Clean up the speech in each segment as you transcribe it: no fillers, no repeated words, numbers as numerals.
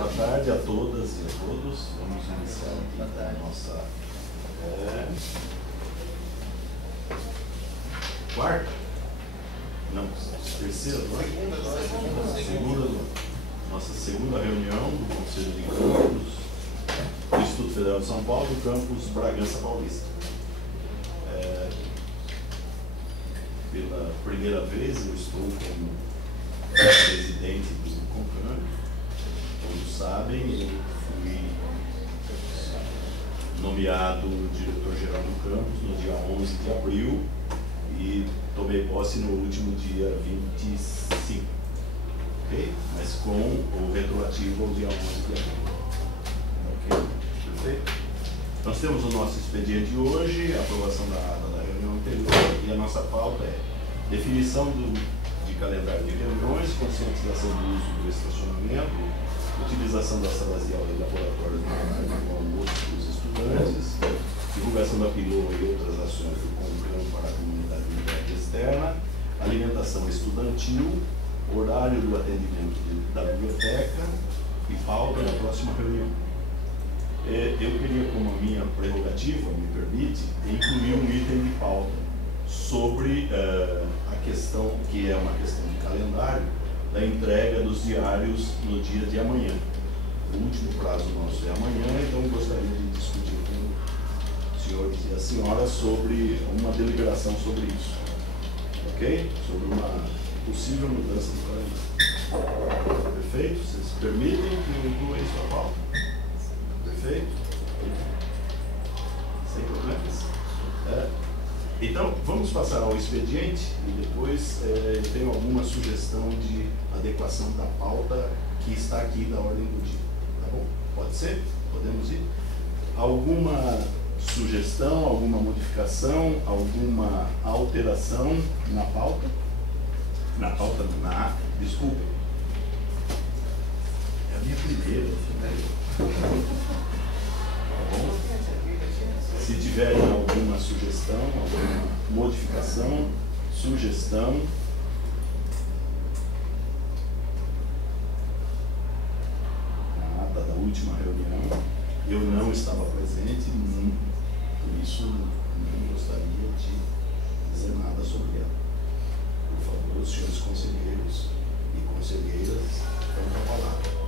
Boa tarde a todas e a todos. Vamos iniciar aqui a nossa quarta? Não, terceira, nossa segunda reunião do Conselho de Campos do Instituto Federal de São Paulo, do campus Bragança Paulista. Pela primeira vez eu estou como presidente do CONCAN. Todos sabem, eu fui nomeado diretor-geral do campus no dia 11 de abril e tomei posse no último dia 25, ok? Mas com o retroativo ao dia 11 de abril. Ok? Perfeito? Nós temos o nosso expediente hoje, a aprovação da ata da reunião anterior, e a nossa pauta é definição de calendário de reuniões, conscientização do uso do estacionamento, utilização das salas de aula e laboratórios no horário do almoço dos estudantes, divulgação da PILOA e outras ações do CONCAN para a comunidade interna e externa, alimentação estudantil, horário do atendimento da biblioteca e pauta da próxima reunião. Eu queria, como a minha prerrogativa me permite, incluir um item de pauta sobre a questão, que é uma questão de calendário, da entrega dos diários no dia de amanhã. O último prazo nosso é amanhã, então gostaria de discutir com os senhores e a senhora sobre uma deliberação sobre isso. Ok? Sobre uma possível mudança de calendário. Perfeito? Vocês permitem que eu inclua isso à pauta? Perfeito? Sem problemas? Então, vamos passar ao expediente e depois tenho alguma sugestão de adequação da pauta que está aqui da ordem do dia. Tá bom? Pode ser? Podemos ir? Alguma sugestão, alguma modificação, alguma alteração na pauta? Na pauta, desculpa. É a minha primeira. Tá bom? Se tiverem alguma sugestão, alguma modificação, sugestão. A ata da última reunião, eu não estava presente, por isso não gostaria de dizer nada sobre ela. Por favor, os senhores conselheiros e conselheiras, vão para a palavra.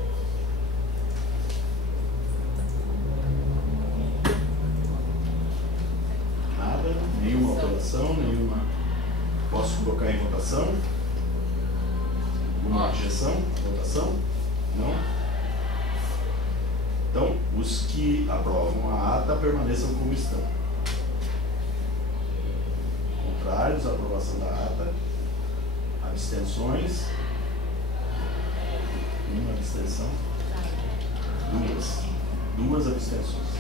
Nenhuma alteração, nenhuma. Posso colocar em votação? Alguma objeção? Votação? Não? Então, os que aprovam a ata permaneçam como estão. Contrários à aprovação da ata. Abstenções? Uma abstenção? Duas abstenções.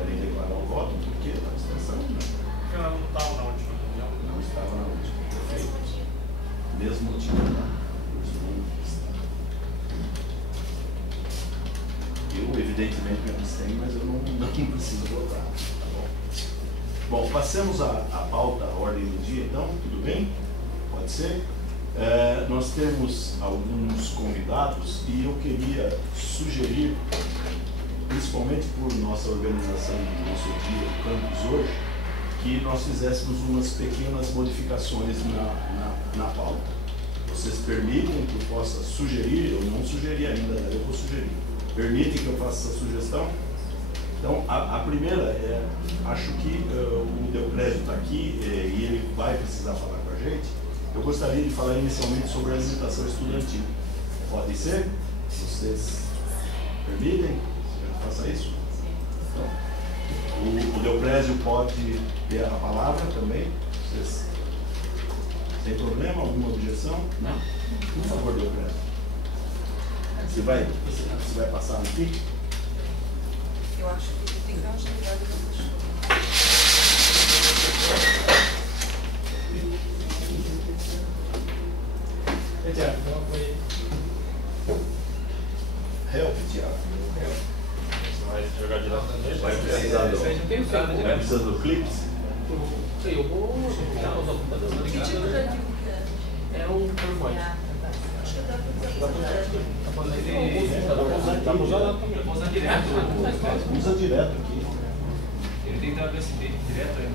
Querem declarar o voto? Por quê? A abstenção? Não. Porque ela não estava na última reunião. Não estava na última. Perfeito. Mesmo motivo, tá? Eu, evidentemente, me abstenho, mas eu não preciso votar. Tá bom? Bom, passemos a pauta, a ordem do dia, então, tudo bem? Pode ser? Nós temos alguns convidados e eu queria sugerir, principalmente por nossa organização do nosso dia, o campus hoje, que nós fizéssemos umas pequenas modificações na pauta. Vocês permitem que eu possa sugerir? Eu não sugeri ainda, eu vou sugerir. Permitem que eu faça essa sugestão? Então, a primeira é, acho que o Deoclésio está aqui e ele vai precisar falar com a gente. Eu gostaria de falar inicialmente sobre a alimentação estudantil. Pode ser? Vocês permitem? Faça isso. Então, o Deoclésio pode ter a palavra também. Vocês, sem problema? Alguma objeção? Não? Por favor, Deoclésio. Você vai passar aqui? Eu acho que tem que dar uma agilidade para Tiago, então foi. Help, Tiago. Vai jogar direto nele? Vai precisar do clipe? Eu vou. Que tipo de ativo que é? é o PowerPoint. Acho que dá pra Dá pra usar direto. Usa direto aqui. Ele tem que dar USB direto aí.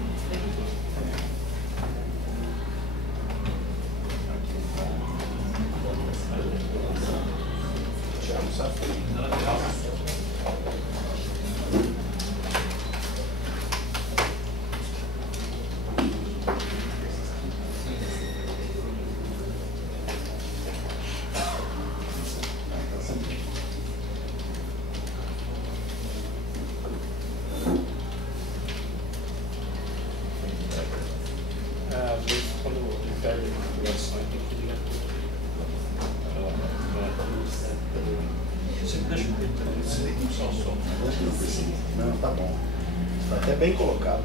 Thiago sabe. Na lateral. Às vezes, quando ele perde a ligação, tem que ligar tudo. Sempre deixa o dedo só o som. Não, tá bom. Tá até bem colocado.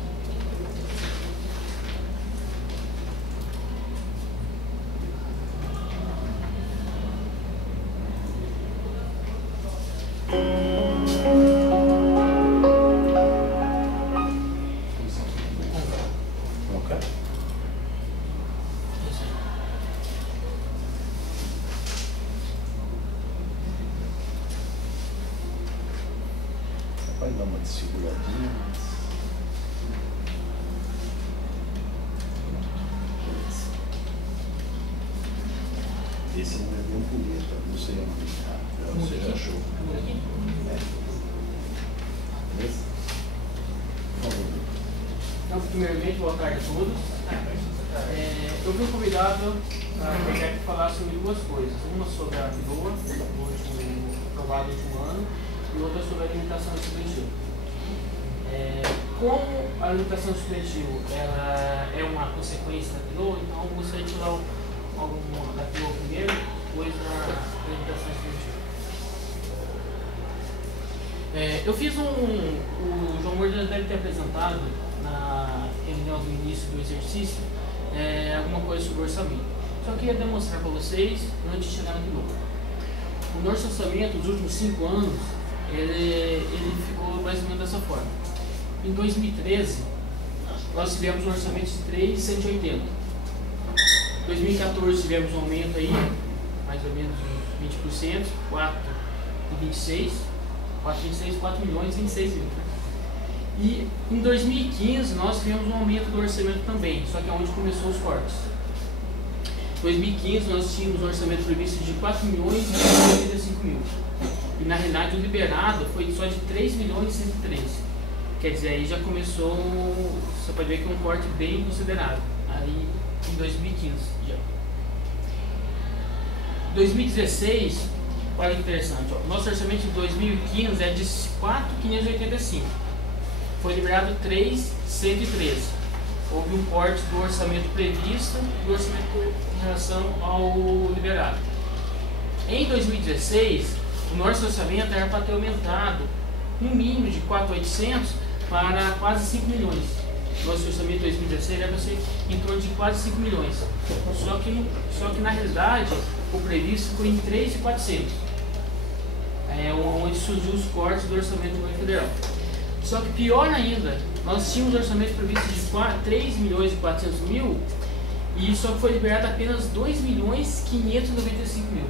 Ok? Vai dar uma desfiguradinha, mas... Esse não é bem bonito, não sei onde. Você já achou? É. Beleza? Por favor. Então, primeiramente, boa tarde a todos. Eu fui convidado a pegar aqui falar sobre duas coisas. Uma sobre a PILOA, aprovado no último ano, e outra sobre a limitação estudantil. Como a limitação estudantil ela é uma consequência da PILOA, então eu gostaria de falar alguma da PILOA primeiro, depois da limitação estudantil. Eu fiz o João Moura deve ter apresentado na reunião do início do exercício alguma coisa sobre orçamento. Só queria demonstrar para vocês antes de chegar na PILOA. O nosso orçamento, nos últimos 5 anos, ele ficou mais ou menos dessa forma. Em 2013, nós tivemos um orçamento de 3.180. Em 2014 tivemos um aumento aí, mais ou menos de 20%, 4,26, 4 milhões e 26 mil. E em 2015 nós tivemos um aumento do orçamento também, só que é onde começou os cortes. Em 2015 nós tínhamos um orçamento previsto de 4 milhões e 85 mil. E na realidade o liberado foi só de 3 milhões e 113. Quer dizer, aí já começou, você pode ver que é um corte bem considerável. Aí em 2015 já. 2016, olha que interessante, ó, nosso orçamento de 2015 é de 4.585. Foi liberado 3.113. Houve um corte do orçamento previsto e do orçamento em relação ao liberado. Em 2016, o nosso orçamento era para ter aumentado no mínimo de 4.800 para quase 5 milhões. Nosso orçamento de 2016 era para ser em torno de quase 5 milhões. Só que na realidade, o previsto foi em 3.400. Onde surgiu os cortes do orçamento do governo federal. Só que pior ainda, nós tínhamos orçamento previsto de 3 milhões e 400 mil e só foi liberado apenas 2 milhões e 595 mil.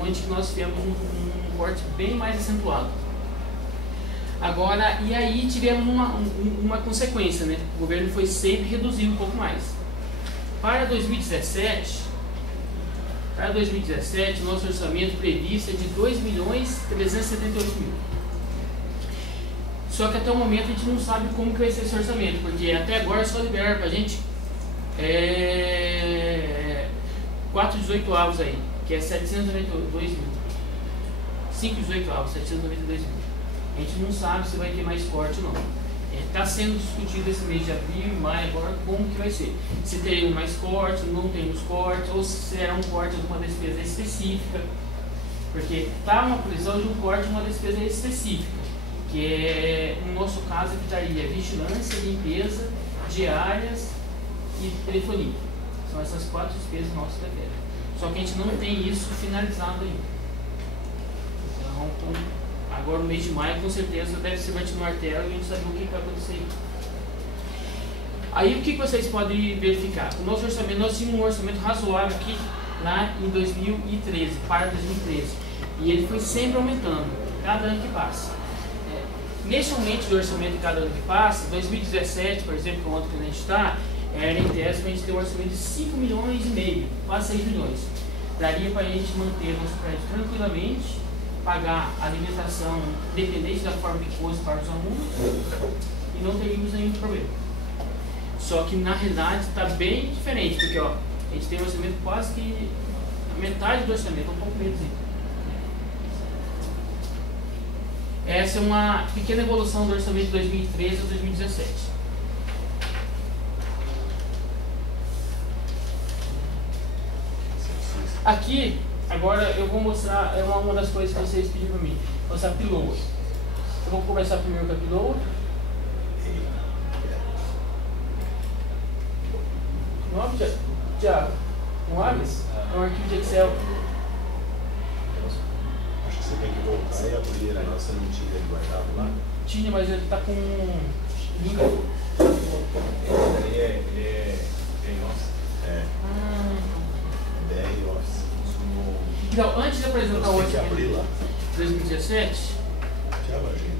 Onde nós tivemos um corte bem mais acentuado. Agora, e aí tivemos uma consequência, né? O governo foi sempre reduzindo um pouco mais. Para 2017, nosso orçamento previsto é de 2 milhões e 378 mil. Só que até o momento a gente não sabe como que vai ser esse orçamento, porque até agora só liberaram pra gente 4/18 avos aí, que é 792 mil. 5/18 avos, 792 mil. A gente não sabe se vai ter mais corte ou não. Está sendo discutido esse mês de abril e maio agora como que vai ser. Se teremos mais cortes, não teremos cortes, ou se será um corte de uma despesa específica. Porque está uma previsão de um corte de uma despesa específica, que é, no nosso caso, que daria vigilância, limpeza, diárias e telefonia. São essas 4 despesas nossas da FED. Só que a gente não tem isso finalizado ainda. Então, agora no mês de maio, com certeza, deve ser batido no martelo e a gente sabe o que vai acontecer aí. Aí o que vocês podem verificar? O nosso orçamento, nós tínhamos um orçamento razoável aqui lá em 2013, para 2013. E ele foi sempre aumentando, cada ano que passa. Nesse aumento de orçamento de cada ano que passa, 2017, por exemplo, que é o ano que a gente está, era em tese para a gente ter um orçamento de 5 milhões e meio, quase 6 milhões. Daria para a gente manter nosso prédio tranquilamente, pagar alimentação independente da forma que fosse para os alunos e não teríamos nenhum problema. Só que na realidade está bem diferente, porque ó, a gente tem um orçamento quase que a metade do orçamento, um pouco menos. Essa é uma pequena evolução do orçamento de 2013 a 2017. Aqui, agora eu vou mostrar uma das coisas que vocês pediram para mim, mostrar a piloa. Eu vou começar primeiro com a piloa. Não abre, Thiago? Não abre? É um arquivo de Excel. Acho que você tem que voltar e abrir, né? Você não tinha ele guardado lá? Tinha, mas ele está com língua. Ele é nosso. É. BR Office. Então, antes de apresentar o Você tem que orçamento abrir lá. 2017, Tiago, gente.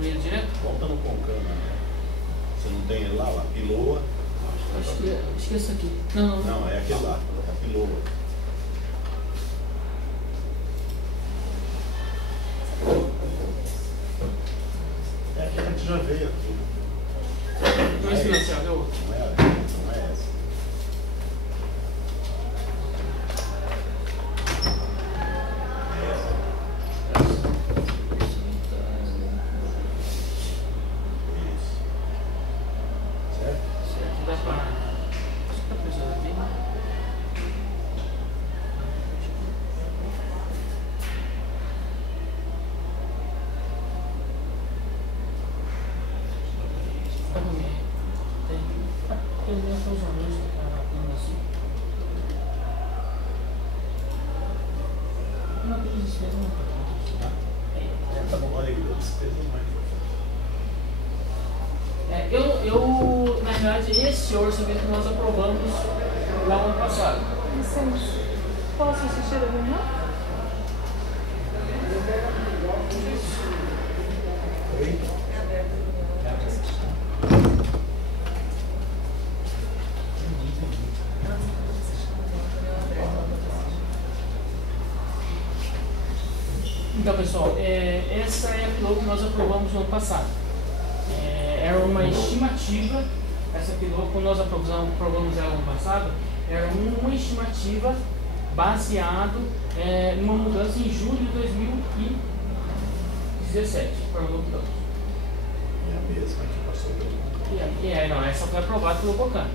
abrir ele direto? Volta no Concana, né? Você não tem ele lá, Piloa? Acho que é esse aqui. Não. Não, é aquele lá, é a Piloa. É que a gente já veio aqui. Não é esse não, Thiago, é outro. Não é essa. É essa. Isso. Certo? Certo, dá pra... Acho que tá precisando aqui. Tá comigo. Tem uns anões que tá assim. Não tem despesa, não tá. Tá bom, olha aqui, despesa mais. Na verdade, esse orçamento nós aprovamos lá no ano passado. Licença. Posso assistir a reunião? Oi? É aberta a Então, pessoal, essa é a piloto que nós aprovamos no ano passado. Era uma estimativa, essa piloto, quando nós aprovamos ela no ano passado, era uma estimativa baseado numa mudança em julho de 2017 para o lockdown. É a mesma que passou pelo. Não, essa foi aprovada pelo Cocan.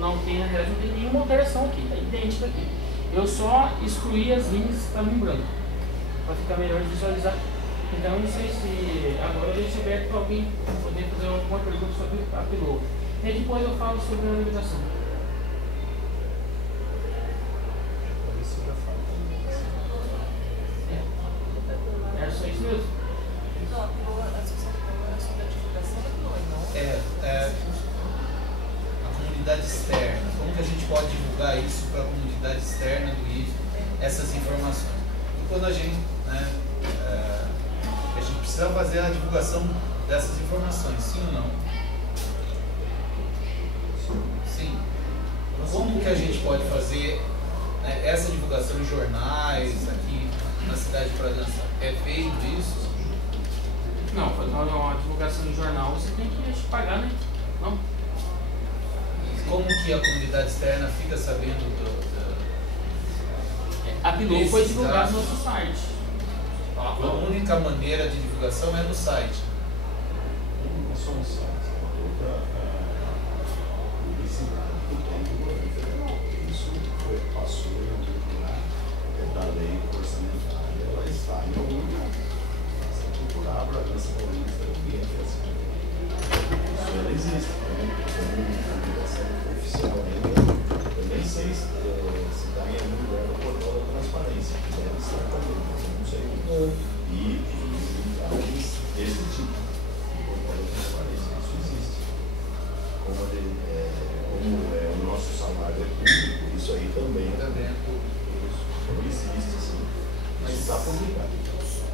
Não tem, na realidade, não tem nenhuma alteração aqui, está idêntica aqui. Eu só excluí as linhas que estavam em branco, para ficar melhor de visualizar. Então, não sei se agora eu deixo aberto para alguém poder fazer alguma pergunta sobre a piloto. E aí depois eu falo sobre a organização. Isso já fala. Era só isso mesmo? Não, a associação é sobre a divulgação da Piloa, não? A comunidade externa, como que a gente pode divulgar isso para a comunidade externa do IFE, essas informações? E quando a gente precisa fazer a divulgação dessas informações, sim ou não? Sim. Como que a gente pode fazer essa divulgação em jornais aqui na cidade de Bragança? É feito isso? Não, fazer uma divulgação no jornal você tem que pagar, né? Não? Como que a comunidade externa fica sabendo A piloto foi Esses divulgada no dados. nosso site. A única maneira de divulgação é no site. Não só no site, toda a publicidade que tem do governo federal. Isso passou em algum lugar da lei orçamentária, ela está em algum lugar. Você procurar a Bragança Paulista, o IFS. Isso ela existe, como publicação oficial ainda. Eu nem sei se está em algum lugar do portal da transparência, que deve estar também, mas eu não sei. E esse tipo de portal da transparência. o nosso salário é público, isso aí também Também. não existe, assim. Mas está publicado.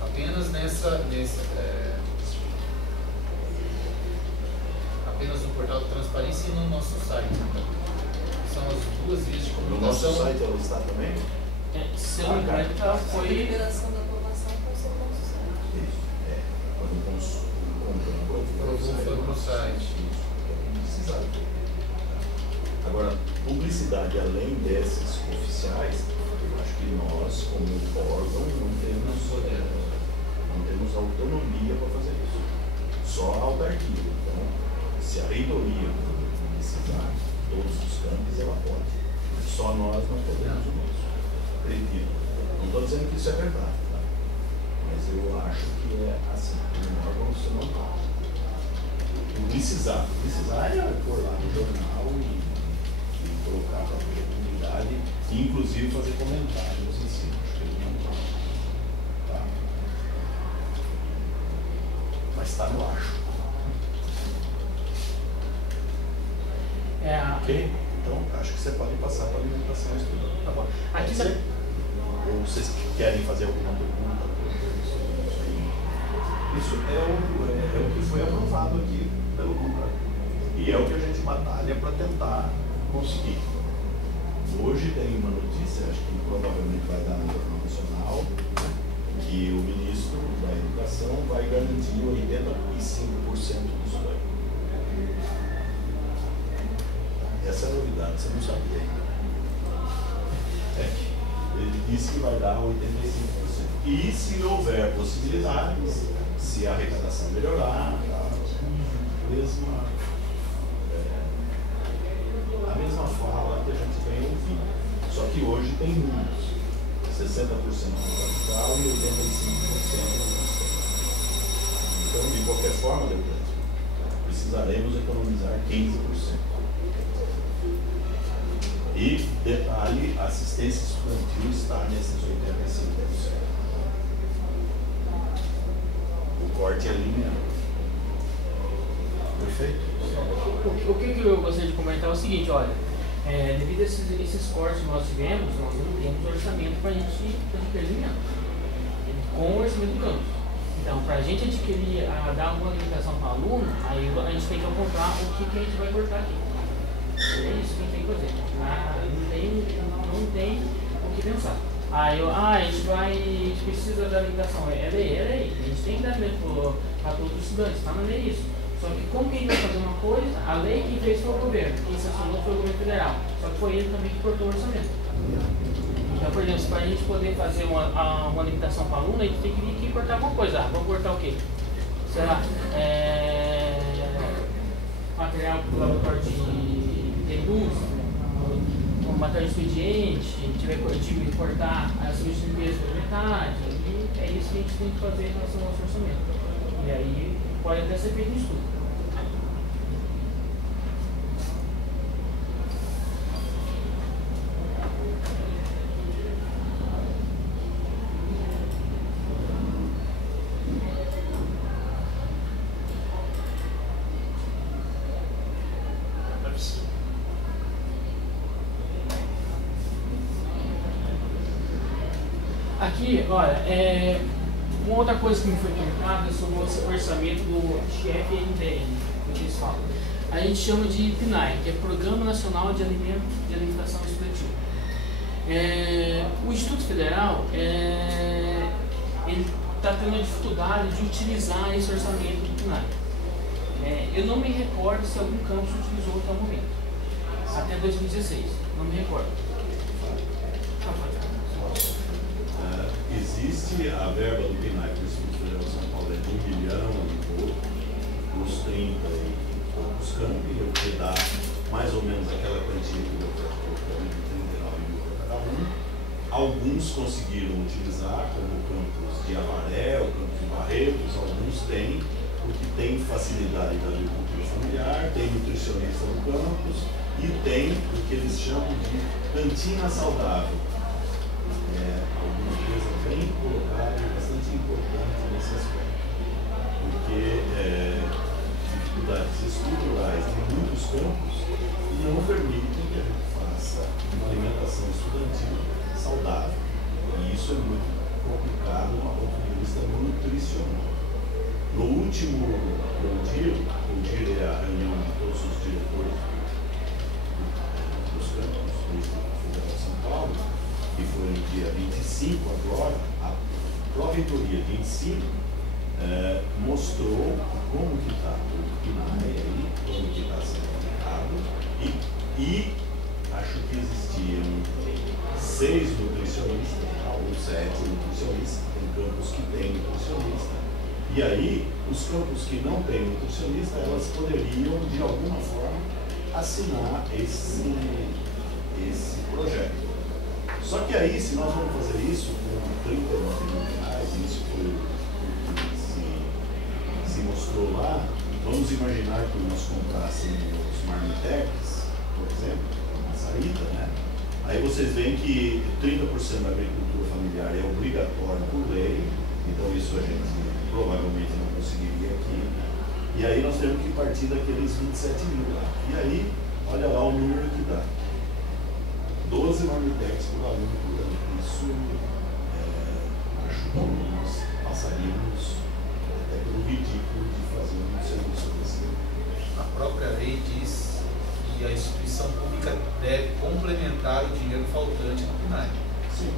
Apenas apenas no portal de transparência e no nosso site. São as duas vias de No nosso comunicação. site ela está também? Se eu não me engano, tá, A foi. liberação da aprovação foi sobre o nosso site. Isso. Quando Foi pro site. Agora, publicidade além dessas oficiais, eu acho que nós, como órgão, não temos autonomia para fazer isso. Só a autarquia. Então, se a reitoria precisar, todos os campos, ela pode. Só nós não podemos o nosso. Acredito. Não estou dizendo que isso é verdade, tá? Mas eu acho que é assim. Um órgão você não pode. Publicizar é pôr lá no jornal e colocar para a comunidade, e inclusive fazer comentários em cima. Acho que ele não pode. Tá? Mas está no acho. Ok? Então, acho que você pode passar para a alimentação estudante. Tá bom. Aqui Pode ser? Ou vocês querem fazer alguma pergunta? Isso é o que foi aprovado aqui pelo Lula. E é o que a gente batalha para tentar conseguir. Hoje tem uma notícia, acho que provavelmente vai dar no Jornal Nacional, que o ministro da Educação vai garantir 85% dos ganhos. Essa é a novidade, você não sabia ainda. Ele disse que vai dar 85%. E se houver possibilidades, se a arrecadação melhorar, a mesma fala que a gente vem ouvindo. Só que hoje tem números. 60% no capital e 85% no custeio. Então, de qualquer forma, precisaremos economizar 15%. E, detalhe, a assistência estudantil está nesses 85%. O corte é linear. Perfeito? O que eu gostaria de comentar é o seguinte, olha, devido a esses cortes que nós tivemos, nós não temos orçamento para a gente adquirir com o orçamento do campus. Então, para a gente adquirir, dar alguma limitação para o aluno, aí a gente tem que apontar o que a gente vai cortar aqui. É isso que a gente tem que fazer. Não tem o que pensar. Aí a gente precisa da limitação. É lei. A gente tem que dar limitação para todos os estudantes, está na lei isso. Só que como que a gente vai fazer uma coisa, a lei que fez foi o governo, quem sancionou foi o governo federal. Só que foi ele também que cortou o orçamento. Então, por exemplo, para a gente poder fazer uma limitação para aluno, a gente tem que cortar alguma coisa. Vamos cortar o quê? Sei lá, material para o laboratório de indústria, material de expediente, tiver que cortar as subsídios pela metade. E é isso que a gente tem que fazer em relação ao nosso orçamento. E aí pode até ser feito um estudo. Aqui, olha, uma outra coisa que me foi perguntada é sobre esse orçamento do FNDN, que eles falam. A gente chama de PNAE, que é Programa Nacional de Alimentação Estudantil. O Instituto Federal, ele está tendo a dificuldade de utilizar esse orçamento do PNAE. Eu não me recordo se algum campus utilizou até o momento, até 2016, não me recordo. Existe a verba do PNAE para o Instituto Federal de São Paulo, é de 1 bilhão e pouco, uns 30 e poucos campos, o que dá mais ou menos aquela quantia que eu procuro de 39 mil para cada um. Alguns conseguiram utilizar, como o campus de Avaré, o campus de Barretos, alguns têm, porque tem facilidade da agricultura familiar, tem nutricionista no campus e tem o que eles chamam de cantina saudável. Alguma coisa bem colocada e bastante importante nesse aspecto. Porque dificuldades estruturais de muitos campos não permitem que a gente faça uma alimentação estudantil saudável. E isso é muito complicado do ponto de vista nutricional. No último CONDIR é a reunião de todos os diretores dos campos do Instituto Federal de São Paulo, que foi no dia 25 agora, a Proveitoria de Ensino mostrou como que está o PNAE aí, como que está sendo aplicado, e acho que existiam 6 nutricionistas, ou 7 nutricionistas, tem campos que tem nutricionista. E aí, os campos que não têm nutricionista, elas poderiam, de alguma forma, assinar esse projeto. Só que aí, se nós vamos fazer isso com 39 mil reais, isso foi o que se mostrou lá, vamos imaginar que nós comprássemos os marmitex, por exemplo, uma saída, né? Aí vocês veem que 30% da agricultura familiar é obrigatória por lei, então isso a gente provavelmente não conseguiria aqui. E aí nós temos que partir daqueles 27 mil lá. E aí, olha lá o número que dá. 12 marmitex por aluno por ano. Isso acho que nós passaríamos até pelo ridículo de fazer um serviço desse. A própria lei diz que a instituição pública deve complementar o dinheiro faltante no PNAE. Sim,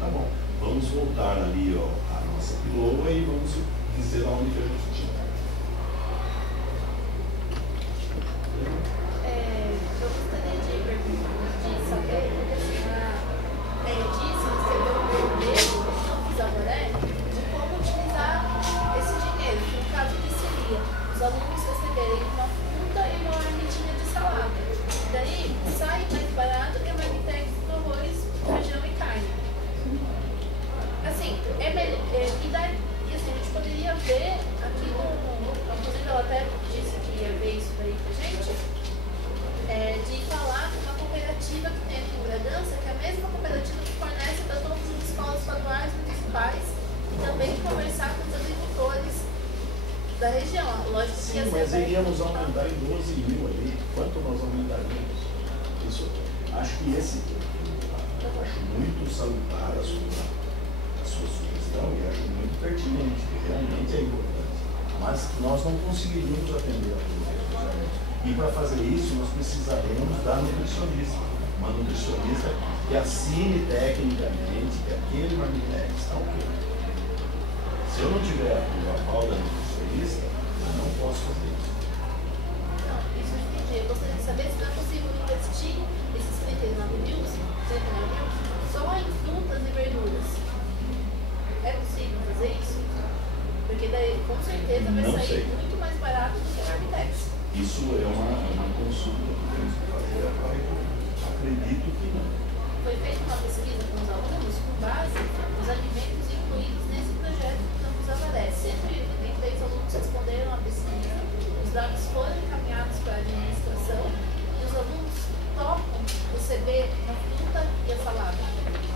tá bom. Vamos voltar ali ó, a nossa piloa e vamos dizer aonde que a gente tinha. Eu gostaria de saber, porque a Edis recebeu um modelo dos Avaré de como utilizar esse dinheiro, que no caso que seria os alunos receberem uma fruta e uma marmitinha de salada. Daí sai mais barato que a marmitex do arroz, feijão e carne. Assim, é melhor. E assim, a gente poderia ver aqui inclusive ela até disse que ia ver isso daí pra gente, de falar com uma cooperativa que tem aqui em Bragança, que é a mesma cooperativa que fornece para todas as escolas estaduais e municipais, e também conversar com os agricultores da região. Lógico que sim, mas iríamos aumentar em 12 mil ali. Quanto nós aumentaríamos? Isso, acho que eu acho muito salutar a sua sugestão e acho muito pertinente, que realmente é importante. Mas nós não conseguiríamos atender a todos os alunos. E para fazer isso, nós precisaremos da nutricionista. Uma nutricionista que assine tecnicamente que aquele marmitex está ok. Se eu não tiver o aval da nutricionista, eu não posso fazer isso. Não, isso eu entendi. Eu gostaria de saber se não é possível investir esses 39 mil só em frutas e verduras. É possível fazer isso? Porque daí, com certeza, vai sair muito mais barato do que a marmitex. Isso é uma consulta que temos que fazer para acredito que não. Foi feita uma pesquisa com os alunos com base nos alimentos incluídos nesse projeto do Campus Avaré. 183 alunos responderam à pesquisa, os dados foram encaminhados para a administração e os alunos topam receber uma fruta e a salada.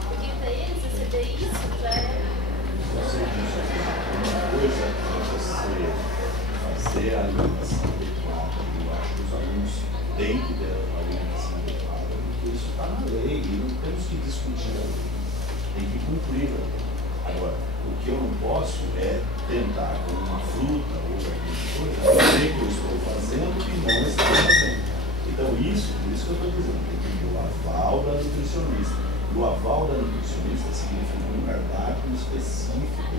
Porque para eles receber isso já é... Você disse uma coisa é você fazer a alimentação adequada. Eu acho que os alunos têm que ter a alimentação adequada, porque isso está na lei e não temos que discutir a lei. Tem que cumprir a lei. Agora, o que eu não posso é tentar com uma fruta ou alguma coisa dizer que eu estou fazendo e não estou fazendo. Então isso, por isso que eu estou dizendo, tem que ter o aval da nutricionista. E o aval da nutricionista significa um cardápio específico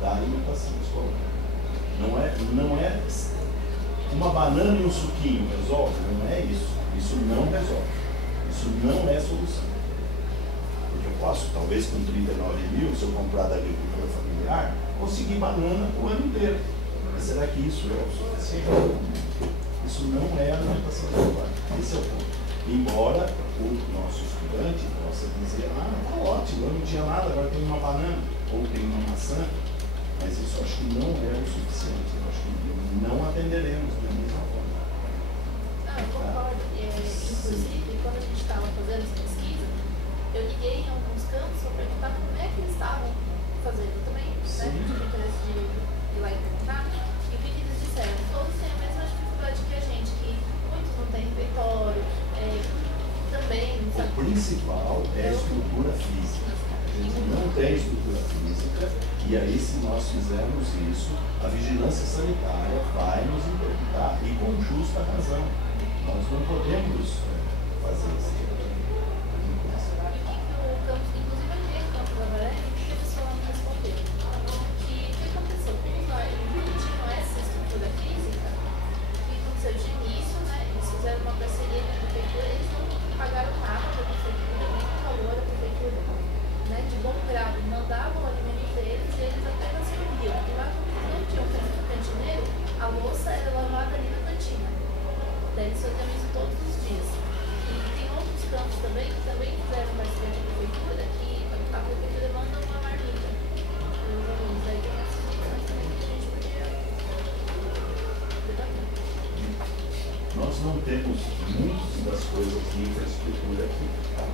da alimentação escolar. Não é uma banana e um suquinho resolve, não é isso. Isso não resolve. Isso não é solução. Porque eu posso, talvez com 39 mil, se eu comprar da agricultura familiar, conseguir banana o ano inteiro. Mas será que isso é o suficiente? Isso não é alimentação escolar. Esse é o ponto. Embora o nosso estudante possa dizer, tá ótimo, eu não tinha nada, agora tem uma banana ou tem uma maçã, mas isso acho que não é o suficiente. Eu acho que não atenderemos da mesma forma. Eu concordo. Inclusive, quando a gente estava fazendo essa pesquisa, eu liguei em alguns campos para perguntar como é que eles estavam fazendo. Eu também tive interesse de ir lá e perguntar, e o que eles disseram? Todos têm a mesma dificuldade. que a gente, que muitos não têm refeitório, também, O sabe? principal é a estrutura física. A gente não tem estrutura física, e aí, se nós fizermos isso, a vigilância sanitária vai nos interditar, e com justa razão. Nós não podemos fazer isso. O campus, inclusive aqui no Campos da Varé, que a pessoa não respondeu. Que o que aconteceu? Como nós tinham essa estrutura física, o que aconteceu de início, né? Eles fizeram uma parceria com a prefeitura, eles não pagaram nada para a prefeitura, nem o valor da prefeitura, né? De bom grado, mandavam o alimento deles e eles apenas serviam. E lá, como eles não tinham cantineiro, a louça era lavada ali na cantina. Daí eles faziam isso todos os dias. E tem outros campos também que também fizeram parceria com a prefeitura, que a prefeitura manda uma marmita para os alunos. Aí tem essas opções também que a gente podia debater. Nós não temos muitas das coisas de infraestrutura aqui. Tá?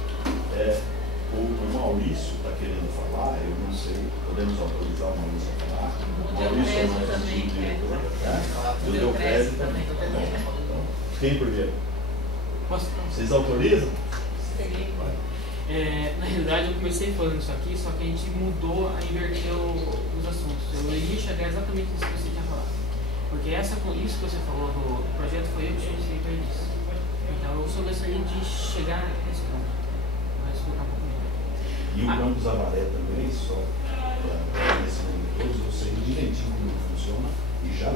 O Maurício está querendo falar, eu não sei, podemos autorizar o Maurício a falar? O Maurício é o nosso diretor, tá? E o Deocrésio também. Então, quem primeiro? Posso? Vocês autorizam? Na realidade, eu comecei falando isso aqui, só que a gente mudou, inverteu os assuntos. Eu ia chegar exatamente nisso que você tinha falado. Porque isso que você falou do projeto foi eu que tinha feito isso. Então, eu só gostaria de chegar nesse ponto. Vai explicar um pouco melhor. E o Campus Avaré também, só para nesse momento todos, eu sei direitinho como ele funciona e já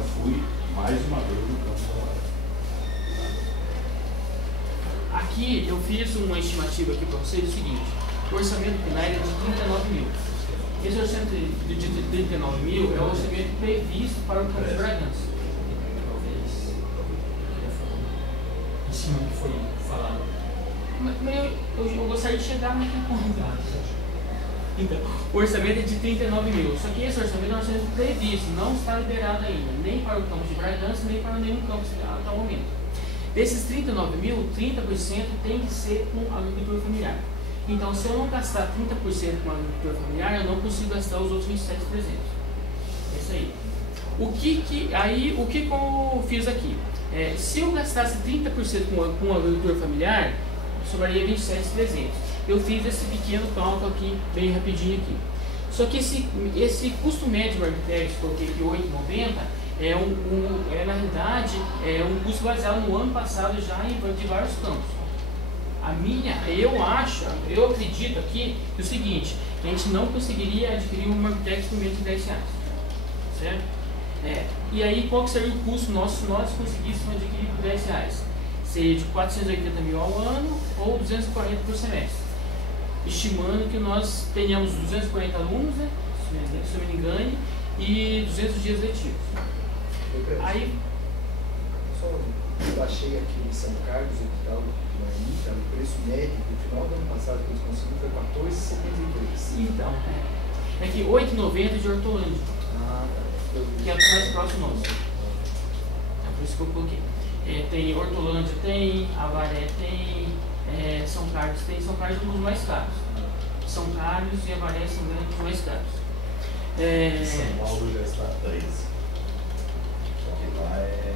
fui mais uma vez no Campus Avaré. Aqui eu fiz uma estimativa aqui para vocês, o seguinte: o orçamento do PNAE é de 39 mil. Esse orçamento de 39 mil é o orçamento previsto para o Campus Bragança. Em cima do que foi falado. Mas eu gostaria de chegar naquele ponto. Então, o orçamento é de 39 mil. Só que esse orçamento é um orçamento previsto, não está liberado ainda, nem para o campus de Bragança, nem para nenhum campus até o momento. Desses 39 mil, 30% tem que ser com agricultura familiar. Então, se eu não gastar 30% com agricultura familiar, eu não consigo gastar os outros 27.300. É isso aí. O que eu fiz aqui? Se eu gastasse 30% com agricultura familiar, sobraria 27.300. Eu fiz esse pequeno cálculo aqui, bem rapidinho aqui. Só que esse custo médio do Armitex, coloquei aqui 8,90, na realidade, é um custo baseado no ano passado já de vários campos. Eu acredito aqui que é o seguinte: a gente não conseguiria adquirir um Armitex por menos de R$10, certo? E aí, qual que seria o custo nosso se nós conseguíssemos adquirir por R$10? Seria de 480 mil ao ano ou 240 por semestre. Estimando que nós tenhamos 240 alunos, né, se eu não me engane, e 200 dias letivos. Aí, eu achei aqui em São Carlos, o hospital de Marmita, o preço médio do final do ano passado que eles conseguiram foi R$14,73. Então, é que 8,90 de Hortolândia, que é o mais próximo nosso. É por isso que eu coloquei. Tem Hortolândia, tem Avaré, tem São Carlos, São Carlos é um dos mais caros. São Carlos e Avaré são os mais caros. São Paulo já está 13. Só que lá é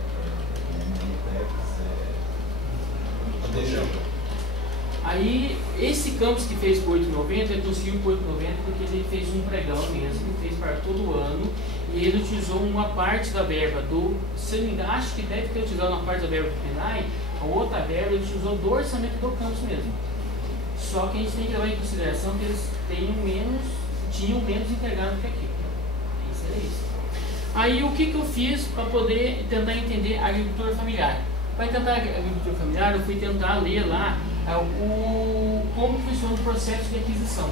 Aí, esse campus que fez por 8,90, ele conseguiu por 8,90 porque ele fez um pregão mesmo, fez para todo ano, e ele utilizou uma parte da verba se eu não me engano, acho que deve ter utilizado uma parte da verba do PNAE, a outra verba ele utilizou do orçamento do campus mesmo. Só que a gente tem que levar em consideração que eles tinham menos integrado que aqui. Isso era isso. Aí o que eu fiz para poder tentar entender a agricultura familiar? Para tentar a agricultura familiar, eu fui tentar ler lá como funciona o processo de aquisição.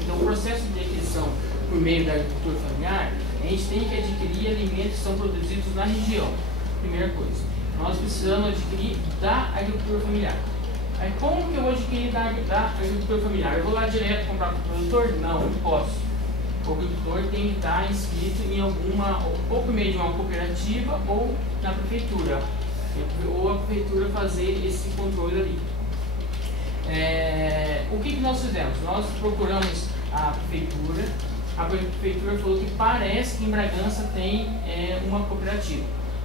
Então, o processo de aquisição por meio da agricultura familiar, a gente tem que adquirir alimentos que são produzidos na região. Primeira coisa, nós precisamos adquirir da agricultura familiar. Aí, como que eu vou adquirir da agricultura familiar? Eu vou lá direto comprar para o produtor? Não posso. O agricultor tem que estar inscrito em ou por meio de uma cooperativa ou na prefeitura. Ou a prefeitura fazer esse controle ali. O que nós fizemos? Nós procuramos a prefeitura falou que parece que em Bragança tem uma cooperativa.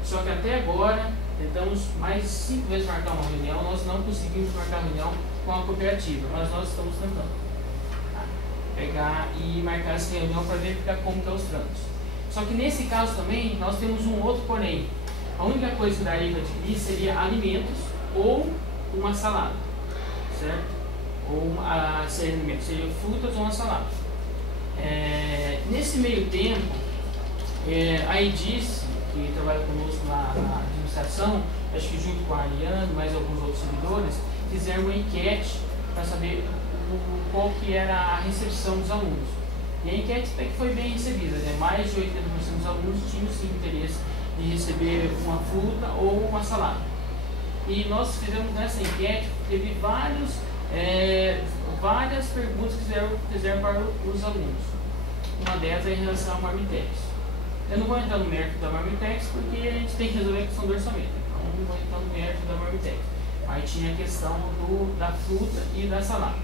Só que até agora, tentamos mais 5 vezes marcar uma reunião, nós não conseguimos marcar reunião com a cooperativa, mas nós estamos tentando, tá? Pegar e marcar essa reunião para verificar como que é os trâmites. Só que nesse caso também, nós temos um outro porém. A única coisa que daria para adquirir seria alimentos ou uma salada, certo? Ou seria alimentos, seria frutas ou uma salada. Nesse meio tempo, a Edice, que trabalha conosco na administração, acho que junto com a Ariane, mais alguns outros servidores, fizeram uma enquete para saber qual que era a recepção dos alunos. E a enquete até que foi bem recebida, né? Mais de 80% dos alunos tinham sim interesse de receber uma fruta ou uma salada. E nós fizemos nessa enquete, teve várias perguntas que fizeram para os alunos. Uma delas é em relação ao Marmitex. Eu não vou entrar no mérito da Marmitex porque a gente tem que resolver a questão do orçamento. Então não vou entrar no mérito da Marmitex. Mas tinha a questão da fruta e da salada,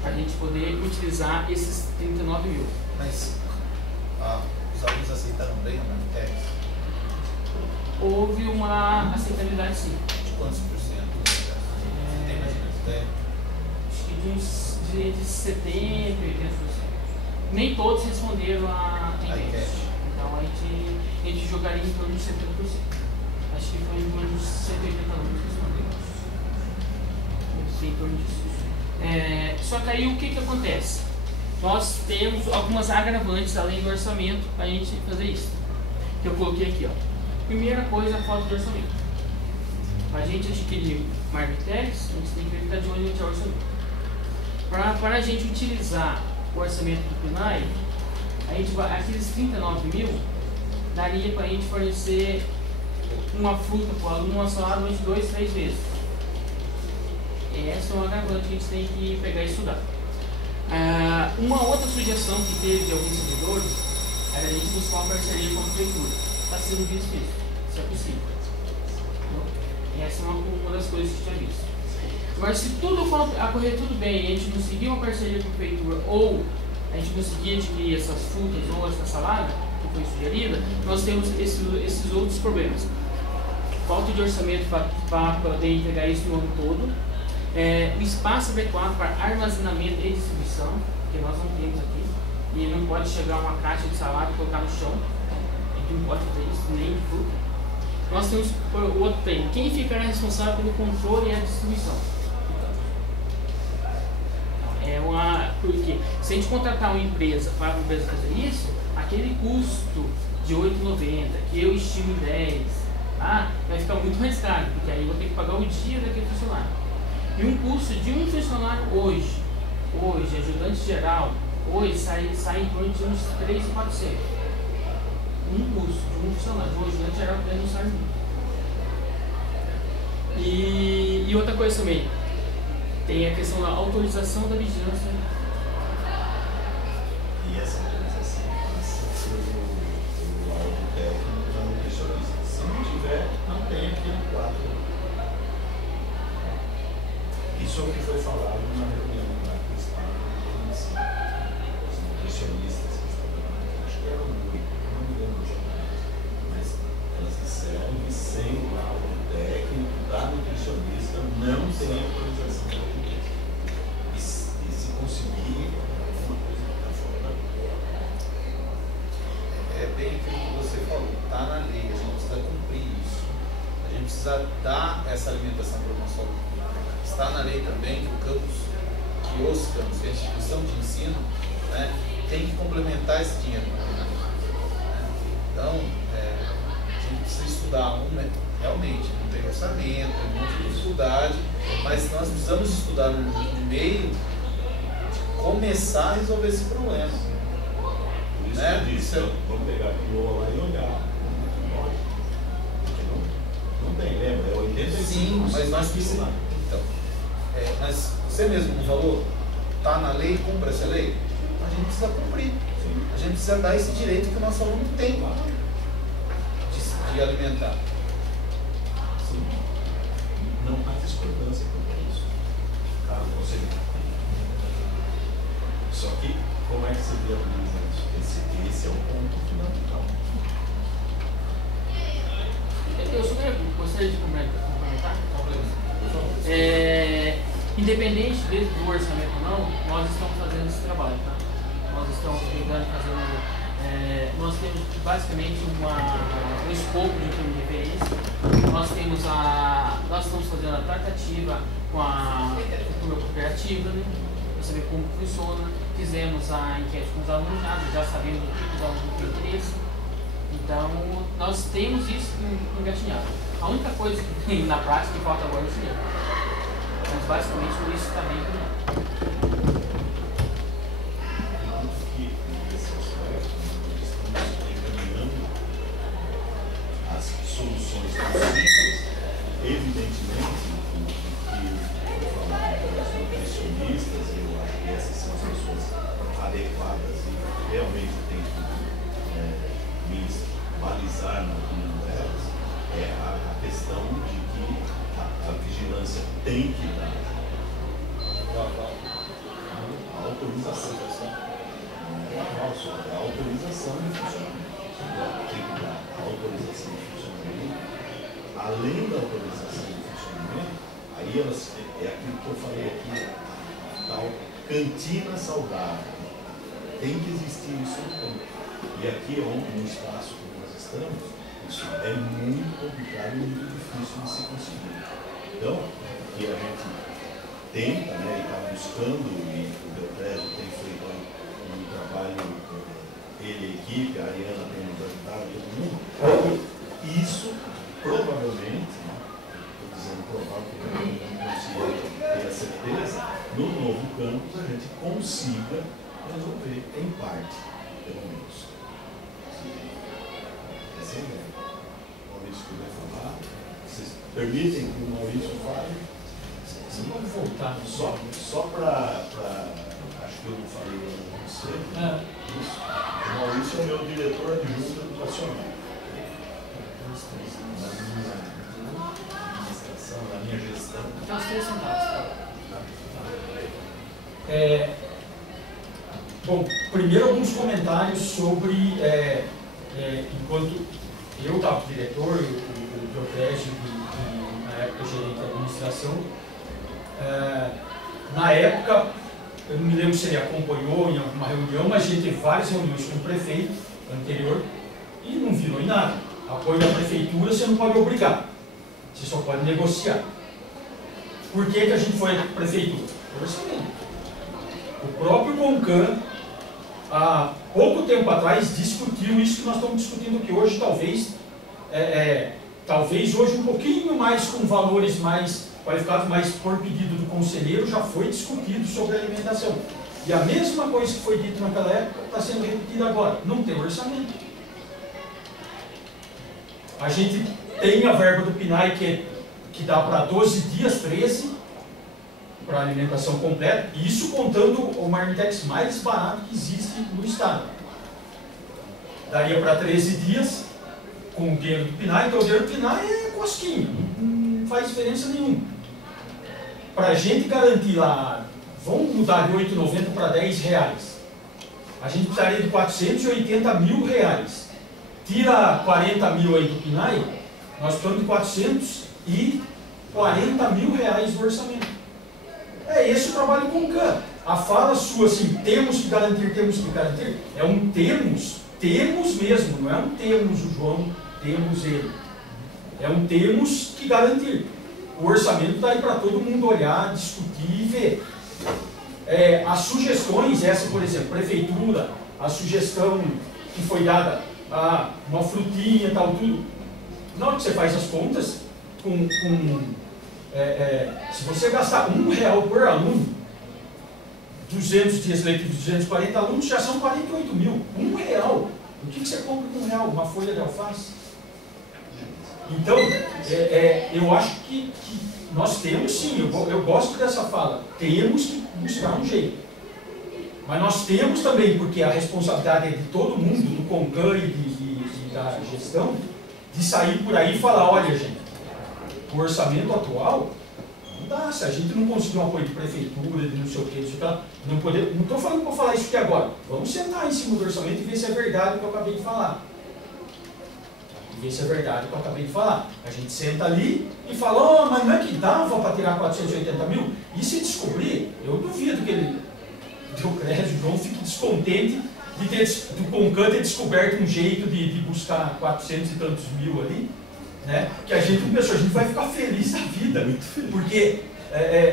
para a gente poder utilizar esses 39 mil. Mas os alunos aceitaram bem a Marmitex? Houve uma aceitabilidade sim. De quantos por cento? Tem mais ou menos ideia? Acho que de 70% e 80%. Nem todos responderam a enquete. Então a gente jogaria em torno de 70%. Acho que foi em torno de 180 alunos que responderam. Em torno disso. Só que aí o que acontece? Nós temos algumas agravantes além do orçamento para a gente fazer isso. Que eu coloquei aqui, ó. Primeira coisa, a falta de orçamento. Para a gente adquirir Marmitex, a gente tem que verificar de onde é o orçamento. Para a gente utilizar o orçamento do PNAE, aqueles 39 mil daria para a gente fornecer uma fruta para o aluno, uma salada durante 2, 3 vezes. Essa é uma agravante que a gente tem que pegar e estudar. Uma outra sugestão que teve de alguns servidores era a gente buscar uma parceria com a prefeitura. Está sendo visto isso é possível. Essa é uma das coisas que tinha visto. Agora, se tudo correr tudo bem e a gente conseguir uma parceria com a prefeitura ou a gente conseguir adquirir essas frutas ou essa salada que foi sugerida, nós temos esses outros problemas. Falta de orçamento para poder entregar isso no ano todo. O espaço adequado para armazenamento e distribuição, que nós não temos aqui. E não pode chegar uma caixa de salada e colocar no chão. A gente não pode fazer isso, nem de fruta. Nós temos o outro tem. Quem ficará responsável pelo controle e a distribuição? Porque se a gente contratar uma empresa para uma empresa fazer isso, aquele custo de R$ 8,90, que eu estimo em 10, vai ficar muito mais caro, porque aí eu vou ter que pagar o dia daquele funcionário. E um custo de um funcionário hoje, ajudante geral, hoje sai em torno de uns 3.400. Um custo de um funcionário, hoje ajudante geral não sai muito. E outra coisa também, tem a questão da autorização da vigilância. E essa autorização passa pelo laudo técnico da nutricionista. Se não tiver, não tem aquele quadro. Isso é o que foi falado na reunião lá que estava os nutricionistas que estavam lá. Acho que eram 8, não me lembro exatamente. Mas elas disseram que sem o laudo técnico da nutricionista não tem autorização da nutricionista. E se conseguir, uma coisa que está fora da lei. É bem aquilo que você falou, está na lei, a gente precisa cumprir isso. A gente precisa dar essa alimentação para o nosso aluno. Está na lei também que o campus, que os campus, que a instituição de ensino, né, tem que complementar esse dinheiro. Então, a gente precisa estudar realmente, não tem orçamento, tem muita dificuldade, mas nós precisamos estudar no meio de começar a resolver esse problema. Por isso Né? que eu disse, vamos pegar a piola lá e olhar. Porque não tem, lembra? É 85%. Sim, mas nós precisamos. Então, mas você mesmo não falou, está na lei, cumpre essa lei? A gente precisa cumprir. Sim. A gente precisa dar esse direito que o nosso aluno tem de alimentar. Sim. Não há discordância quanto a isso. Caso você só que, como é que se viabiliza isso? Esse é o ponto fundamental. gostaria de complementar? Independente do orçamento ou não, nós estamos fazendo esse trabalho, tá? Nós estamos pegando, nós temos basicamente um escopo de termo de referência. Nós estamos fazendo a tratativa com a cultura cooperativa, né? Para saber como funciona. Fizemos a enquete com os alunos, já sabemos o que os alunos têm interesse. Então, nós temos isso engatinhado. A única coisa que tem na prática que falta agora é o dinheiro. Mas basicamente isso está bem encaminhado. As soluções possíveis, evidentemente, que eu falar com os nutricionistas, eu acho que essas são as pessoas adequadas e realmente tem que me balizar na opinião delas, é a questão de que a vigilância tem que dar a autorização. A autorização de funcionamento. Tem que dar a autorização de funcionamento. Além da autorização de funcionamento, aí é aquilo que eu falei aqui, tal cantina saudável. Tem que existir isso no campo. E aqui, no espaço que nós estamos, isso é muito complicado e muito difícil de se conseguir. Então, aqui a gente tenta, né, e está buscando, e o Beltrésio tem feito um trabalho, ele, a equipe, a Ariana tem nos ajudado, todo mundo. Isso, provavelmente, estou dizendo provável porque eu não consigo ter a certeza, no novo campus a gente consiga resolver, em parte, pelo menos. Essa é a ideia. O Maurício puder falar. Vocês permitem que o Maurício fale? Vamos voltar. Só para. Acho que eu não falei para você. Isso. O Maurício é meu diretor adjunto educacional. Na minha administração, na minha gestão. Então, os 3 centavos. Bom, primeiro alguns comentários sobre, enquanto eu estava diretor, o Beltrésio, na época gerente de administração, na época, eu não me lembro se ele acompanhou em alguma reunião, mas a gente teve várias reuniões com o prefeito anterior e não virou em nada. Apoio da prefeitura você não pode obrigar, você só pode negociar. Por que a gente foi à prefeitura? Orçamento. O próprio CONCAN, há pouco tempo atrás, discutiu isso que nós estamos discutindo aqui hoje, talvez hoje um pouquinho mais com valores mais qualificados, mas por pedido do conselheiro já foi discutido sobre a alimentação. E a mesma coisa que foi dito naquela época está sendo repetida agora, não tem orçamento. A gente tem a verba do PNAE que dá para 12 dias, 13, para alimentação completa, isso contando o marmitex mais barato que existe no estado. Daria para 13 dias com o dinheiro do PNAE, então o dinheiro do PNAE é cosquinha, não faz diferença nenhuma. Para a gente garantir lá, vamos mudar de R$ 8,90 para R$10, a gente precisaria de R$480 mil. Tira 40 mil aí do PNAE, nós precisamos de R$440 mil do orçamento. É esse o trabalho com o CAN. A fala sua assim, temos que garantir, é um temos mesmo, não é um temos o João, temos ele. É um temos que garantir. O orçamento está aí para todo mundo olhar, discutir e ver. As sugestões, essa por exemplo, prefeitura, a sugestão que foi dada, uma frutinha, tal, tudo. Na hora que você faz as contas, se você gastar R$1 por aluno, 200 dias letivos, 240 alunos, já são 48 mil. R$1. O que você compra com R$1? Uma folha de alface? Então, eu acho que nós temos sim, eu gosto dessa fala, temos que buscar um jeito. Mas nós temos também, porque a responsabilidade é de todo mundo, do CONCAN e da gestão, de sair por aí e falar, olha gente, o orçamento atual, não dá, se a gente não conseguir um apoio de prefeitura, de não sei o que, não estou falando para falar isso aqui agora, vamos sentar em cima do orçamento e ver se é verdade o que eu acabei de falar. ver se é verdade o que eu acabei de falar. A gente senta ali e fala, oh, mas não é que dava para tirar 480 mil? E se descobrir, eu duvido que ele deu crédito, o João fique descontente de ter, do CONCAN ter descoberto um jeito de buscar 400 e tantos mil ali, né? Que a gente pensou, a gente vai ficar feliz da vida, Muito feliz. porque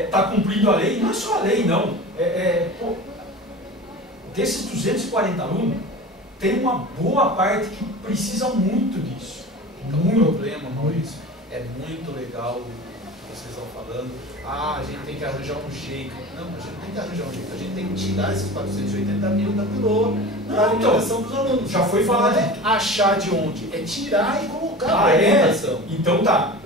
está cumprindo a lei, não é só a lei, não. Pô, desses 240 alunos, tem uma boa parte que precisa muito disso. Então, Muito. o problema, Maurício, é muito legal o que vocês estão falando. Ah, a gente tem que arranjar um jeito. Não, a gente não tem que arranjar um jeito. A gente tem que tirar esses 480 mil da piloa para a alimentação dos alunos. Já foi falado. Não é achar de onde, é tirar e colocar Ah, a é? alimentação. Então tá.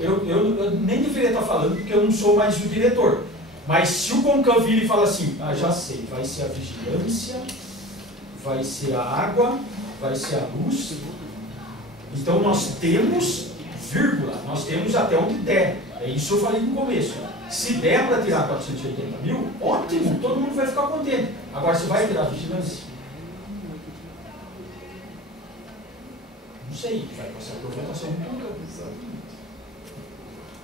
Eu nem deveria estar falando porque eu não sou mais o diretor. Mas se o CONCAN vira e fala assim, ah, já sei, vai ser a vigilância, vai ser a água, vai ser a luz. Então nós temos, vírgula, nós temos até onde der. É isso eu falei no começo. Se der para tirar 480 mil, ótimo, todo mundo vai ficar contente. Agora, se vai tirar a vigilância? Não sei, vai passar por votação.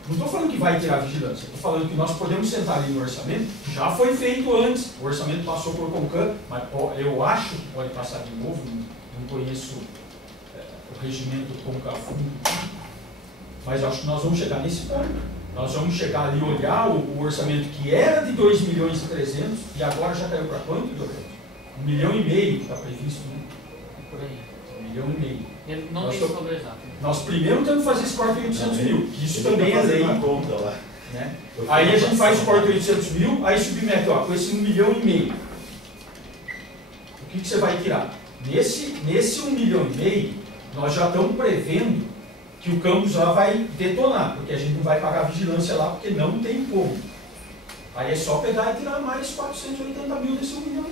Não estou falando que vai tirar a vigilância, estou falando que nós podemos sentar ali no orçamento, já foi feito antes, o orçamento passou por CONCAN, mas eu acho que pode passar de novo, não conheço o regimento do CONCAN, mas acho que nós vamos chegar nesse ponto. Nós vamos chegar ali e olhar o orçamento que era de 2 milhões e 300 e agora já caiu para quanto, doutor? 1,5 milhão que está previsto, né? Por aí. 1,5 milhão. Ele não tem valor exato. Nós primeiro temos que fazer esse corte de 800 mil, que isso também é lei. Conta lá. Né? Aí a gente faz o corte de 800 mil, aí submete, ó, com esse 1,5 milhão. O que você vai tirar? Nesse 1,5 milhão, nós já estamos prevendo que o campus já vai detonar, porque a gente não vai pagar a vigilância lá, porque não tem como. Aí é só pegar e tirar mais 480 mil desse 1,5 milhão.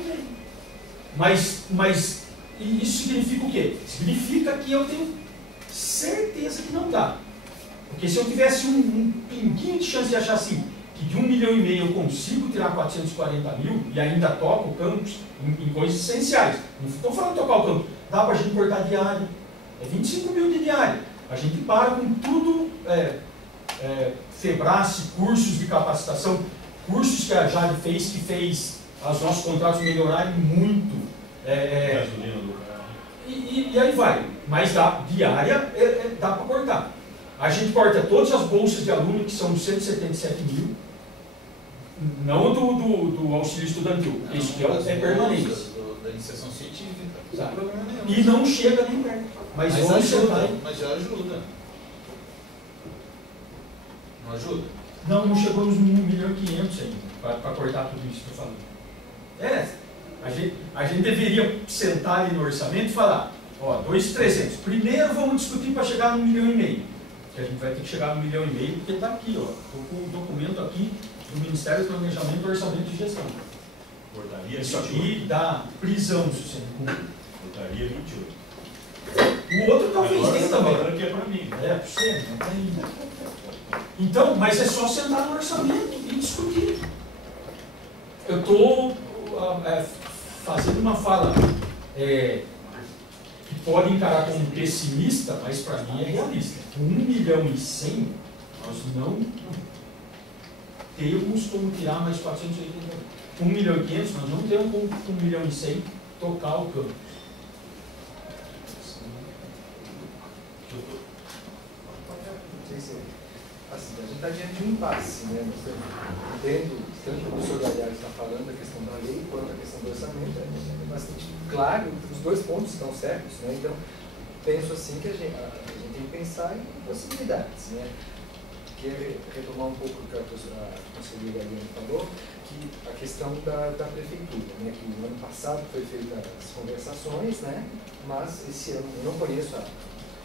Mas isso significa o quê? Significa que eu tenho certeza que não dá. Porque se eu tivesse um pinguinho de chance de achar assim, que de 1,5 milhão eu consigo tirar 440 mil e ainda toco o campus em coisas essenciais. Não estou falando de tocar o campus. Dá para a gente cortar diário. É 25 mil de diário. A gente para com tudo, Febrace, cursos de capacitação, cursos que a Jade fez, que fez os nossos contratos melhorarem muito. Gasolina do carro. E aí vai. Mas diária dá para cortar. A gente corta todas as bolsas de aluno, que são 177 mil, não do auxílio estudantil, porque isso que é permanente. Da iniciação científica. Tá. Não tem problema nenhum. E não chega nem perto. Mas onde você vai? Mas já ajuda. Não ajuda? Não chegou nos 1,5 milhão ainda, para cortar tudo isso que eu falei. A gente deveria sentar ali no orçamento e falar, ó, 2.300. Primeiro vamos discutir para chegar no 1,5 milhão. Que a gente vai ter que chegar no 1,5 milhão, porque está aqui, ó. Estou com o documento aqui do Ministério do Planejamento, Orçamento e Gestão. Portaria Isso 28. aqui dá prisão se você não cumprir. Portaria 28. O outro talvez Agora tenha você tá também. falando que é para mim. É, para você, não tem. Então, mas é só sentar no orçamento e discutir. Eu estou fazendo uma fala que pode encarar como pessimista, mas para mim é realista. Com 1,1 milhão, nós não temos como tirar mais 480 mil. Com 1,5 milhão, nós não temos como com 1,1 milhão tocar o campo. Assim, a gente está diante de um impasse, né? Nós entendo tanto o professor Galhardo está falando da questão da lei quanto a questão do orçamento, é bastante claro, os dois pontos estão certos, né? Então, penso assim que a gente tem que pensar em possibilidades, né? Queria retomar um pouco o que a conselheira Galiane falou, que a questão da prefeitura, né? Que no ano passado foi feita as conversações, né? Mas esse ano, eu não conheço a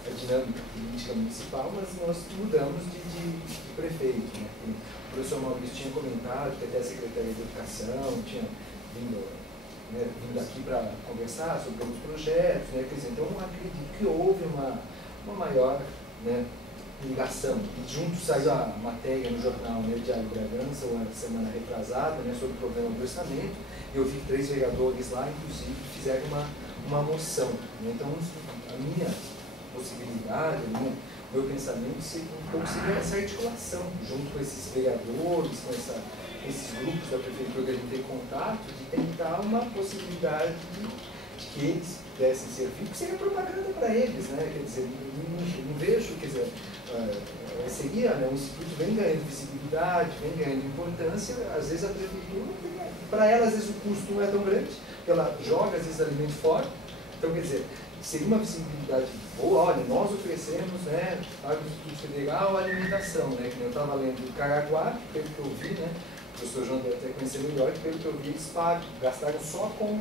dinâmica política municipal, mas nós mudamos de prefeito, né? O professor Maurício tinha comentado que até a Secretaria de Educação tinha vindo aqui para conversar sobre alguns projetos, né? Quer dizer, então acredito que houve uma maior, né, ligação. E junto saiu a matéria no jornal, né, Diário Bragança, uma semana retrasada, né, sobre o problema do orçamento. Eu vi 3 vereadores lá, inclusive, fizeram uma moção, né? Então, a minha possibilidade, né, meu pensamento seria um pouco essa articulação, junto com esses vereadores, com esses grupos da prefeitura que a gente tem contato, de tentar uma possibilidade de que eles pudessem servir, que seria propaganda para eles, né? Quer dizer, não vejo, quer dizer, seria, né, o Instituto vem ganhando visibilidade, vem ganhando importância, às vezes a prefeitura, para ela às vezes o custo não é tão grande, porque ela joga às vezes alimento fora, então quer dizer, seria uma visibilidade boa, olha, nós oferecemos, né, para o Instituto Federal a alimentação, né, que eu estava lendo do Caraguá, pelo que eu vi, né, o professor João deve até conhecer melhor, que pelo que eu vi eles gastaram só com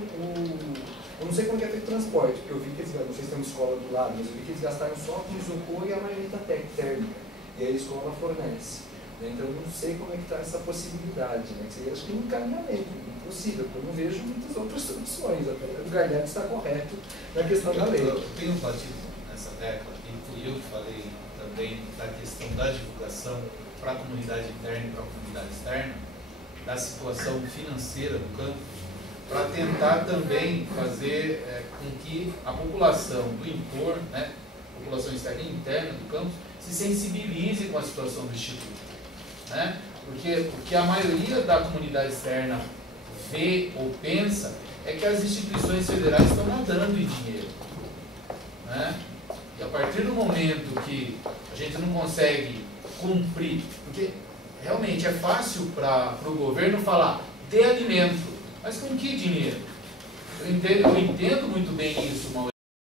eu não sei como é feito o transporte, porque eu vi que eles, não sei se tem uma escola do lado, mas eu vi que eles gastaram só com isopor e a marmita térmica, e a escola fornece. Então eu não sei como é que está essa possibilidade, né? Seria, acho que um encaminhamento possível, porque eu não vejo muitas outras soluções, até o Galhardo está correto na questão da lei. Eu tenho batido nessa tecla, e fui eu que falei também da questão da divulgação para a comunidade interna e para a comunidade externa, da situação financeira do campo, para tentar também fazer com que a população do entorno, né, a população externa e interna do campo, se sensibilize com a situação do Instituto. Né? Porque o que a maioria da comunidade externa vê ou pensa é que as instituições federais estão nadando em dinheiro. Né? E a partir do momento que a gente não consegue cumprir, porque realmente é fácil para o governo falar, dê alimento, mas com que dinheiro? Eu entendo muito bem isso, Maurício.